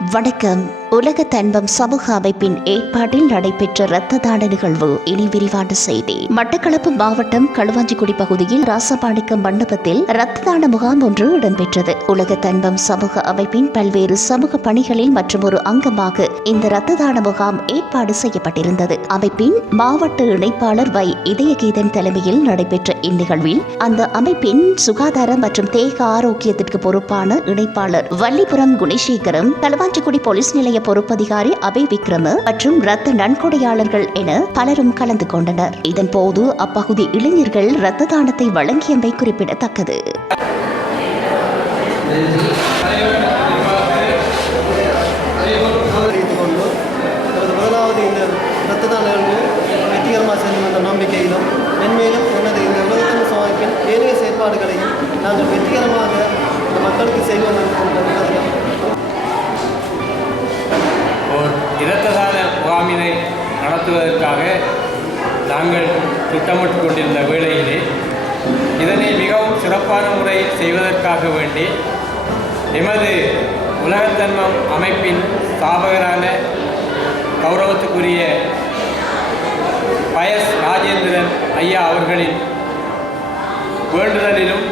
வணக்கம். உலக தன்பம் சமூக அமைப்பின் ஏற்பாட்டில் நடைபெற்ற இரத்த தான நிகழ்வு இனி விரிவான செய்தி. மட்டக்களப்பு மாவட்டம் களுவாஞ்சிக்குடி பகுதியில் ராசபாணிக்கம் மண்டபத்தில் இரத்த தான முகாம் ஒன்று இடம்பெற்றது. உலக தன்பம் சமூக அமைப்பின் பல்வேறு சமூக பணிகளில் மற்றும் ஒரு அங்கமாக இந்த இரத்த தான முகாம் ஏற்பாடு செய்யப்பட்டிருந்தது. அமைப்பின் மாவட்ட இணைப்பாளர் வை இதயகீதன் தலைமையில் நடைபெற்ற இந்நிகழ்வில் அந்த அமைப்பின் சுகாதார மற்றும் தேக ஆரோக்கியத்திற்கு பொறுப்பான இணைப்பாளர் வள்ளிபுரம் குணசேகரம் களுவாஞ்சிக்குடி போலீஸ் நிலைய பொறுப்பதிகாரி அபய் விக்ரம மற்றும் ரத்த நன்கொடையாளர்கள் என பலரும் கலந்து கொண்டனர். இதன்போது அப்பகுதி இளைஞர்கள் இரத்த தானத்தை வழங்கியமை குறிப்பிடத்தக்கது. முதலாவது இந்த இரத்த தான வெற்றிகரமாக செல்லும் என்ற நம்பிக்கையிலும் மென்மேலும் எனது இந்த உலகத்தின் சமைப்பின் ஏனைய செயற்பாடுகளையும் நாங்கள் வெற்றிகரமாக மக்களுக்கு செய்வோம் நடத்துவதற்காக நாங்கள் திட்டமிட்டு கொண்டிருந்த வேளையிலே இதனை மிகவும் சிறப்பான முறையில் செய்வதற்காக வேண்டி எமது உலகத்தன்மம் அமைப்பின் ஸ்தாபகரான கௌரவத்துக்குரிய பயஸ் ராஜேந்திரன் ஐயா அவர்களின் வேண்டுதலிலும்